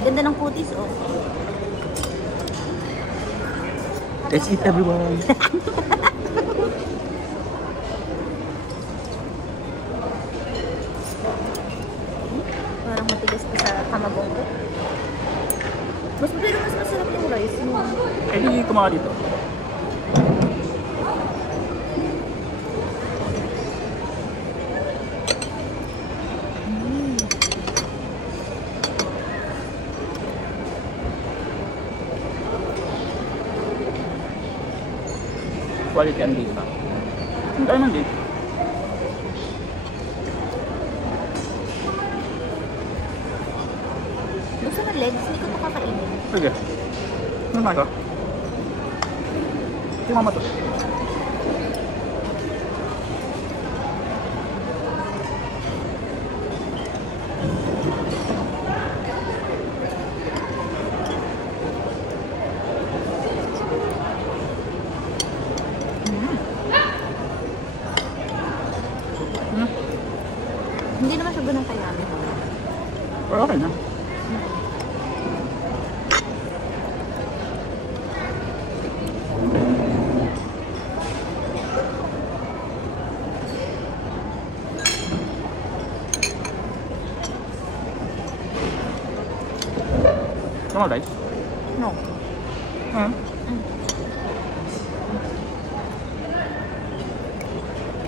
Ganda ng kutis, oh. Let's eat, everyone. Parang matigas pa sa kamagong ko. Pero mas masarap yung rice mo. Eh, di kumaka dito. Quality ang dito. Ang tayo man dito. Gusto ng legs, hindi ko ito kakainin. Sige. Ano na ito? Tingnan mo ito. Hindi naman siya ganun kayami. Pero okay na. Tama rice? No.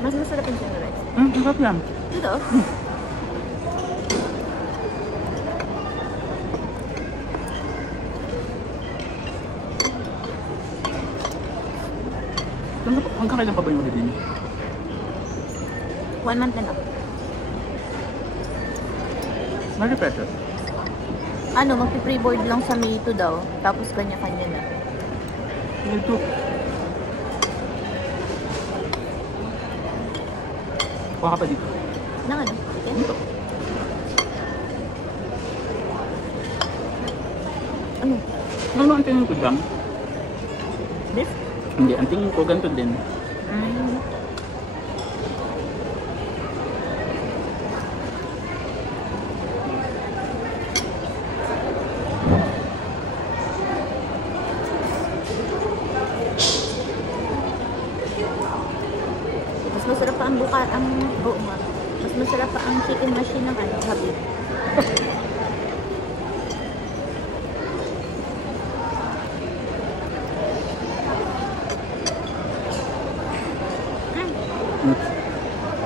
Mas masarap yung chicken rice. Masarap yan. Ito? Hanggang kailan pa ba yung ulit din? 1 month na lang. Very precious. Ano, magpi-pre-board lang sa May 2 daw. Tapos kanya-kanya na. May 2. Kuha ka pa dito. Nang ano? Chicken? Dito. Ano? Ano ang tingin ko dyan? Beef? Hindi, ang tingin ko ganito din. Mas masarap pa ang mas masarap pa ang chicken machine ng ano, Habib.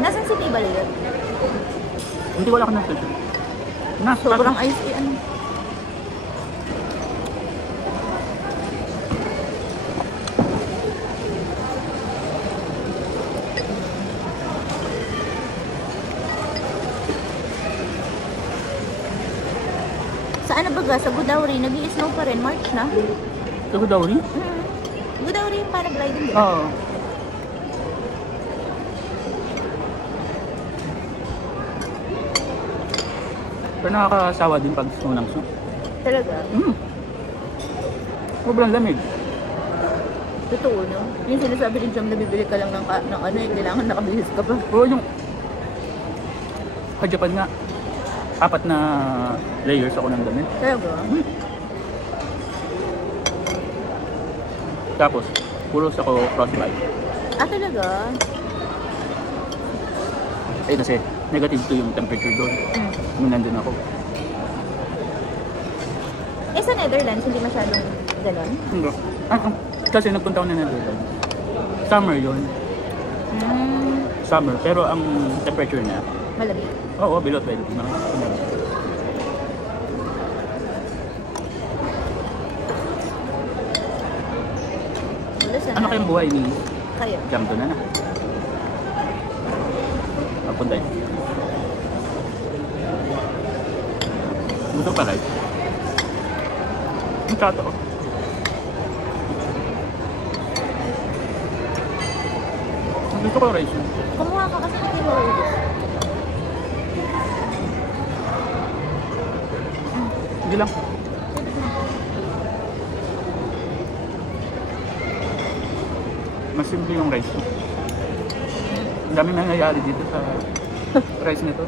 Nasaan si Tibal yun? Hindi, wala ka na station. Sobrang ice tea, ano? Saan na baga? Sa Godauri, nag-i-snow pa rin. March na. Sa Godauri? Godauri yung paragliding, di ba? Oo. Pero nakakasawa din pag snow ng snow. Talaga? Sobrang lamig. Totoo, no? Yung sinasabi ni Jam na bibili ka lang ng ano, kailangan nakabihis ka pa. Oo, yung sa Japan nga, 4 na layers ako ng damit. Talaga? Tapos, puros ako frostbite. Ah, talaga? Eh kasi, negative 2 yung temperature doon. Nung nandun ako. Eh, sa Netherlands, hindi masyadong ganon? Hindi. Kasi nagpunta ako na Netherlands. Summer yun. Summer. Pero ang temperature niya, Malamig. oo, below 20. Ano kayong buhay ni Kayo? Jam doon na? Papunta yun. Gusto pa guys. Ang chato ko. Gusto ko rice. Kumuha ka kasi hindi mo ubos. Hindi lang. Mas simple yung rice ko. Ang daming nangyayari dito sa rice nito.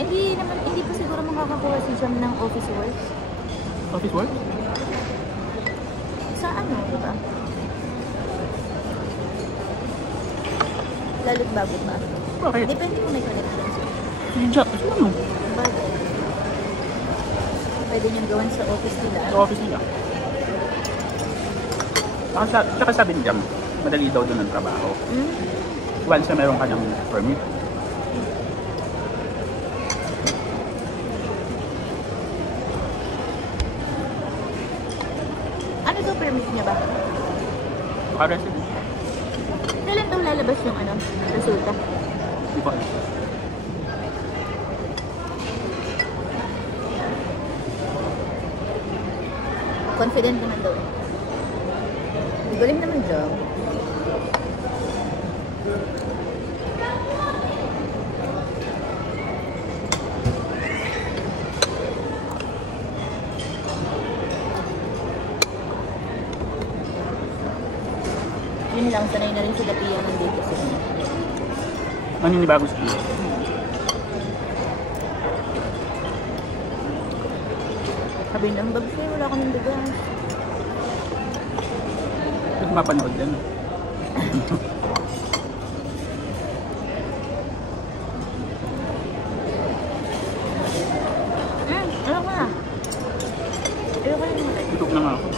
Hindi pa siguro makakakuha si Jam ng office work. Office work? Sa ano, di ba? Lalo't bago pa. Bakit? Depende kung may connections. Si Jack, ano? Bagay. Pwede niyang gawan sa office nila. Sa office nila. Tsaka sabi ni Jam, madali daw doon ang trabaho. Hmm? Once na meron ka ng permit. Ano daw permit niya ba? Para-resident. Kailan daw lalabas yung ano, resulta? Di ba? Confident naman daw. Galing naman job. Yun lang, sanay na rin sila Pia nandito sila. Maninibago sa iyo. Sabi ng Babs, wala kaming bigas. Ba't mapanood din? Alam ko na. Ayoko na naman. Tutok na nga ako.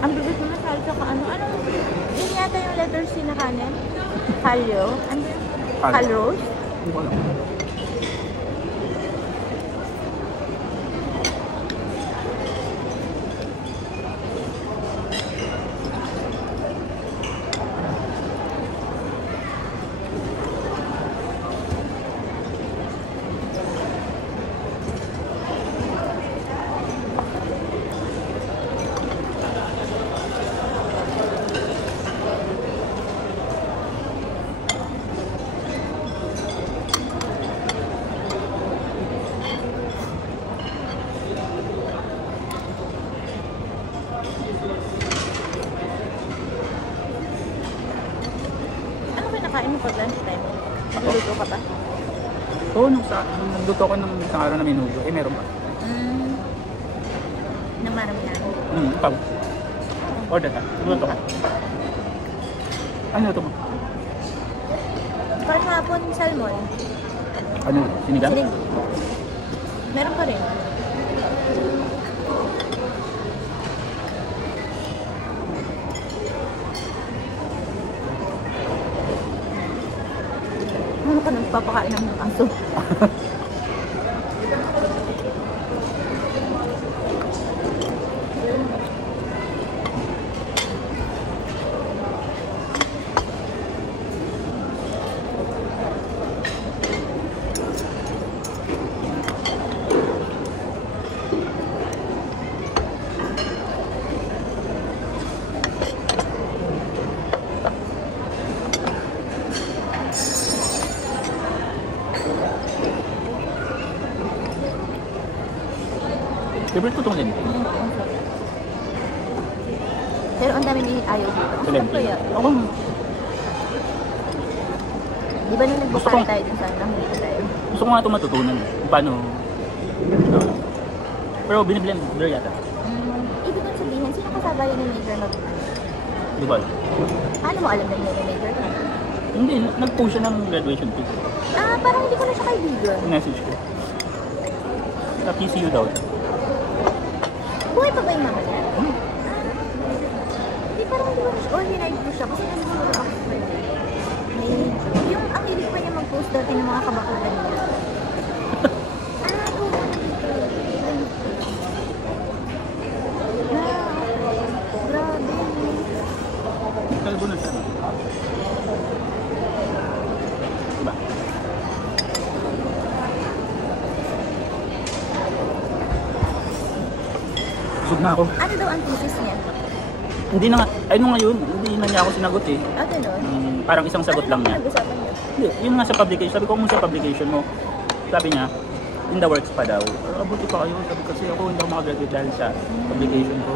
Ang bigat mo na salsa ka ano? Yun yata yung letter C na kanin? Halyo? Ano yun? Hal. Halrose? Hindi ko alam. Ano ba nakain mo pag lunchtime? Nagluluto ka ba? Oo, nung nagluto ko ng isang araw na menudo, meron pa. Namarami na. Ikaw. Order ka. Luto ka. Ano ito mo? Parang hapon, salmon. Ano? Sinigang? Sinig. Meron pa rin. Ano ka nagpapakain ng aso? Favorite ko itong lente. Pero ang dami niya ayaw dito. Sa lente. Oo. Di ba nung Gusto nagbukay ko- tayo dun sa nahuli tayo? Gusto ko nga ito matutunan. Kung paano. Pero biniblender yata. Ibig kong sabihin, sino kasaba yun ni Major mag... Di ba? Paano mo alam na yun ni Major? Hindi, nag-post siya ng graduation pic. Parang hindi ko na siya kaibigan. Message ko. Sa PCU daw. Buhay pa ba yung mama niya? Hindi, parang hindi ko na siya. Or hinayad ko siya kasi nagsiguro ako. Yung ang hilig pa niya mag-post dati ng mga kabakulan niya. Oo. Grabe. Kalbo na siya. Diba? Busog na ako. Ano daw ang thesis niya? Hindi na nga, ay nung ngayon, hindi na niya ako sinagot eh. Ganun. Parang isang sagot lang niya. Nag-usapan niya. Hindi, yung nga sa publication, sabi ko kung sa publication mo, sabi niya, in the works pa daw. Abuti pa kayo, sabi kasi ako hindi ako makagraduate dahil sa publication ko.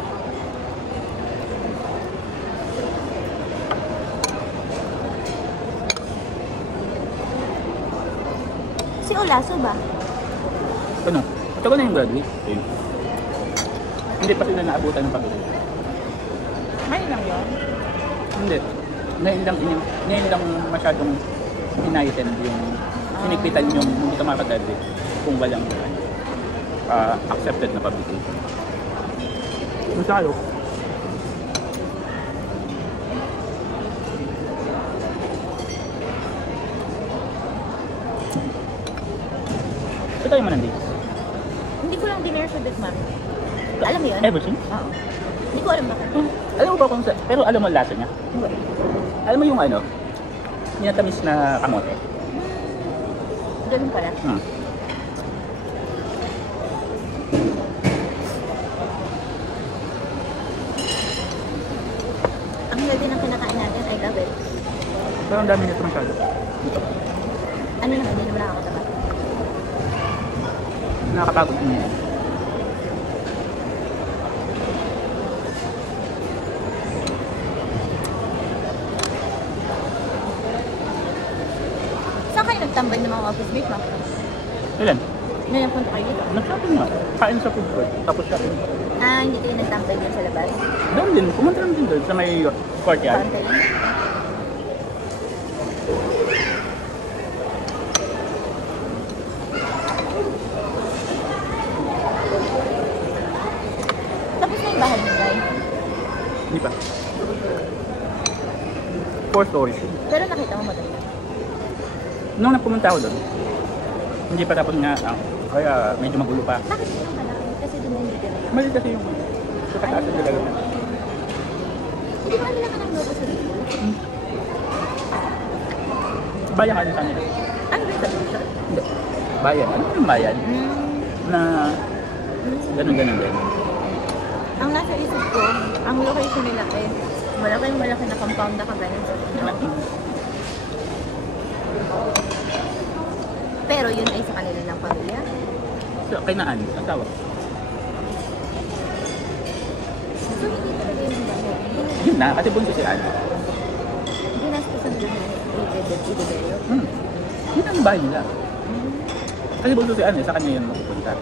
Si Olaso ba? Ano? Matagal na yung graduate. Okay. Hindi pa sila naabutan ng pag-graduate. Ngayon lang yun. Hindi. Ngayon lang masyadong in-item yung sinigpitan yung hindi ka makakagraduate kung walang accepted na publication. Masyado. Ito tayo man nandito. Hindi ko lang dinner sa Big Mac. Alam mo yun? Ever since? Oo. Hindi ko alam bakit. Alam mo ba kung sa... Pero alam mo ang lasa niya? Hindi. Alam mo yung ano? Minatamis na kamote. Ganun pala. Ang healthy ng kinakain natin, I love it. Pero ang dami nito masyado. Ano naman, hindi naman nakakataba. Nakakapagod din yan. Saan kayo nagtambay ng mga office mate mo? Ilan? Ngayon punta kayo dito? Nag-shopping nga. Kain sa food court. Tapos shopping. Ah, hindi kayo nagtambay din sa labas? Doon din. Pumunta lang din doon sa may courtyard. Saan kayo? Tapos na yung bahay niyo, guys. Hindi pa. 4 stories. Pero nakita mo maganda. Nung napumunta ako doon, hindi pa tapos nga. Kaya medyo magulo pa. Bakit yung malaki? Kasi doon din dito. Mali kasi yung sa taas ng talaga. Hindi ba nila ka ng logo sa dito? Bayan ka din sa nila. Ano ba yung subdivision? Hindi. Bayan. Ano yung bayan? Na ganun-ganun din. Ang nasa isip ko, ang location nila eh, malaki na compound na kagano. Pero yun ay sa kanila ng pamilya. So, kay Naan, ang tawag. So hindi talaga yun ang bahay. Yun na, kasi bunso si Ano. Hindi nasa sa nila i-develop. Yun ang bahay nila. Kasi bunso si Ano, sa kanya yun mapupunta.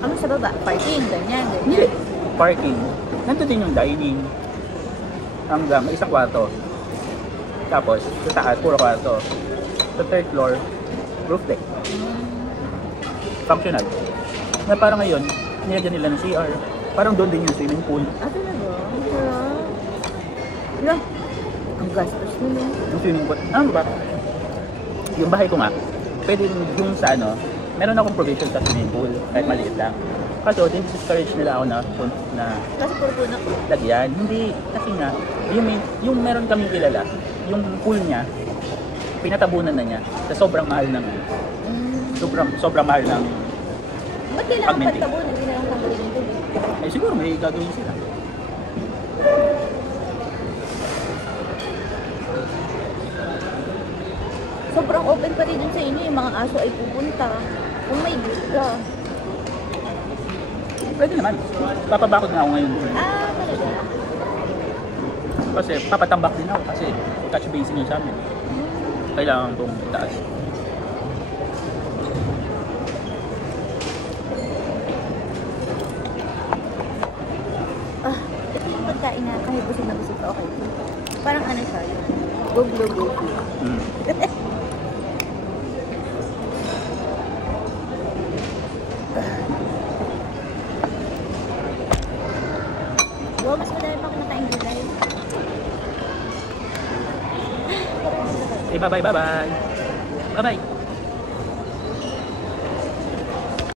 Ano sa baba? Parking, ganyan. Hindi. Parking. Nandun din yung dining. Hanggang isang kwarto. Tapos, sa taas, puro kwarto. Sa third floor, roof deck. Functional. Na parang ngayon, nilagyan nila ng CR. Parang doon din yung swimming pool. Ah, talaga? Wala. Ang gastos nila. Yung swimming pool. Ano ba? Yung bahay ko nga, pwede yung sa ano, meron akong provision sa swimming pool, kahit maliit lang. Kaso, din-discourage nila ako na Kasi puro puno. lagyan. Hindi, kasi nga, yung meron kaming kilala, yung pool niya, pinatabunan na niya sa sobrang mahal ng sobrang mahal ng Ba't kailangan pag-maintain. pagtabon? Hindi na lang tanggalin yung tubig. Eh siguro may gagawin sila. Sobrang open pa rin dun sa inyo. Yung mga aso ay pupunta. Oh my God. Pwede naman. Papabakod na ako ngayon. Ah, talaga. Kasi papatambak din ako kasi touch basing yun sa amin. Kailangan kong itaas. Ah, ito yung pagkain na kahit busog na busog ka, okay. Parang ano siya, yung go-go-go. Wow, mas madami pa ako nakain gulay. Eh, bye-bye, bye-bye. Bye-bye.